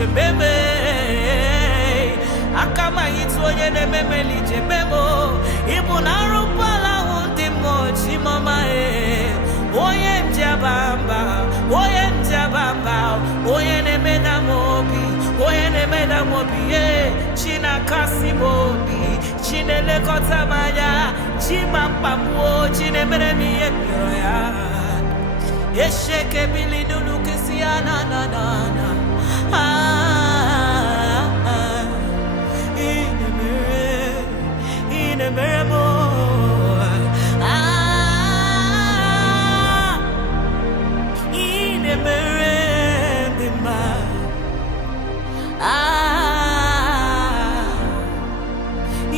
chebeme akama itu onye na-ememe lijebemo ibu na arụpala ndị mmụọ chi mama onye mjabamba onye na-emeda m obi chi na-akasị m obi chi na-elekọta m anya chi ma mkpa m chi na-emere m ihe mịọrọ ya esheke bili nunu kesi ya na inemere mo